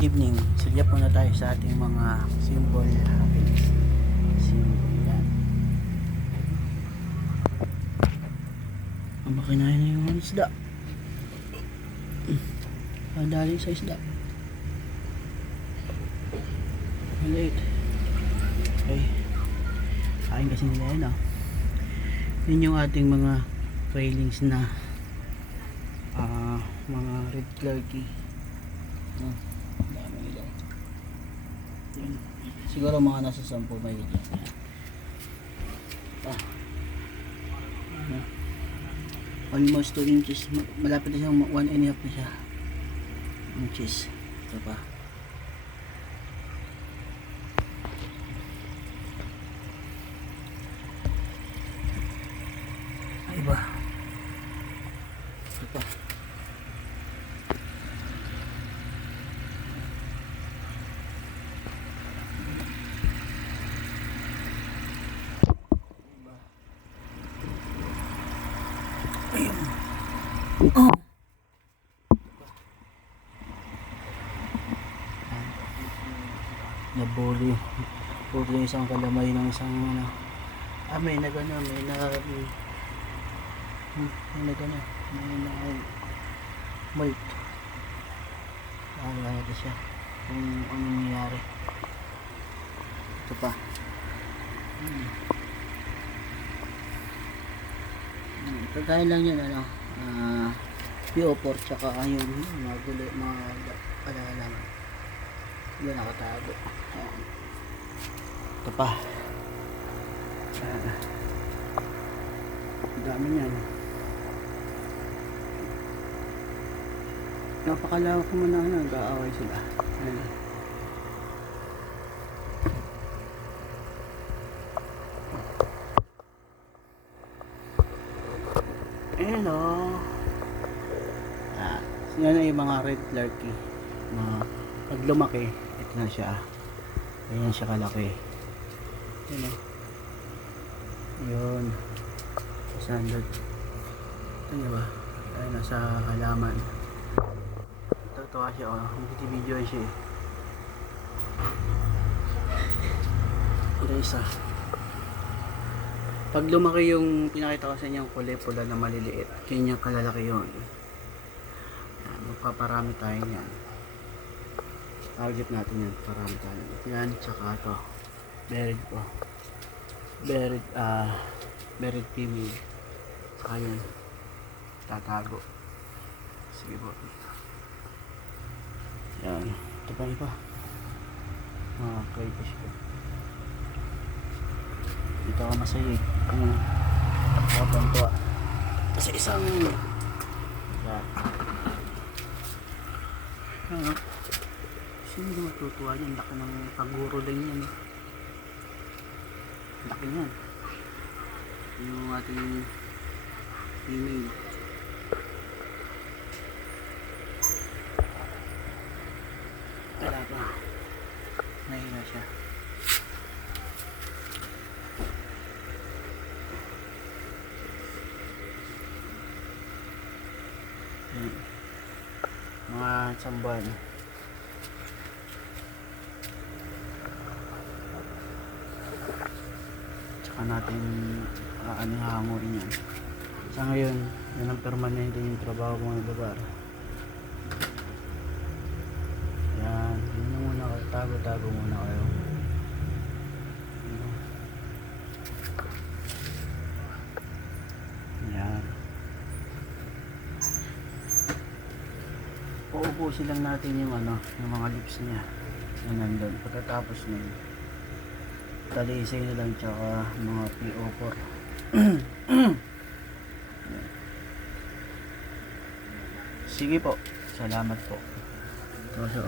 evening. Silya po na tayo sa ating mga symbol happiness. Symbol yan. Ang makinahin na yung isda. Madali sa isda. Maliit. Okay. Kain kasi nila yan, oh. Yun yung ating mga railings na mga red clarky. Dami nila. Yun. Siguro mga nasa 10 may almost 2 inches. Malapit na siyang 1.5 na siya inches. Ito pa. Ay ba? Ito pa. Oh. Nabuli yung isang kalamay ng isang may nagano may mult ito siya kung ano nangyari. Ito pa kagaya lang yan PO4 tsaka yung mga gulo mga alalaman yun nakatago. Ito pa dami yan, napakalawak mo na nag-aaway sila. Ayan o. Yan na yung mga red clarky. Pag lumaki, ito na siya. Ayan siya kalaki. Ayan o. Yun. Standard. Ito nyo ba? Ayan nasa halaman. Tatuwa siya o. Video siya eh. Ito isa. Pag lumaki yung pinakita ko sa inyo yung kulay pula na maliliit, kanyang kalalaki yun. Magpaparami tayo yan. Target natin yan, parami tayo yan. Tsaka ito buried po, buried female. Tsaka yan tatago. Sige po, yan. Ito pa iba crayfish ko. Dito ako masaya eh kung nakapantua sa isang yan. Sino na matutuwa yan? Laki ng paguro lang yan eh. Laki yan yung ating female. Wala pa, nahila siya. Mga isang buwan. Tsaka natin hanguin yan. Sa ngayon yan ang permanente yung trabaho mga babar. Yan, yun na muna kayo, tago muna kayo. Yan, uubusin lang natin yung yung mga lips niya na nandun. Pagkatapos nun talisay na lang tsaka mga PO4. Sige po, salamat po. So,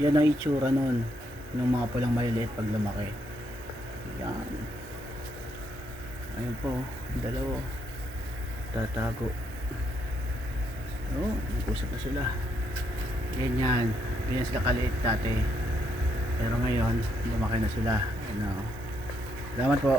yan ang itsura nun ng mga pulang maliliit pag lumaki. Yan, ayun po, dalawa tatago. Nag-usap na sila. Ganyan sila kaliit dati, pero ngayon lumaki na sila. Salamat po.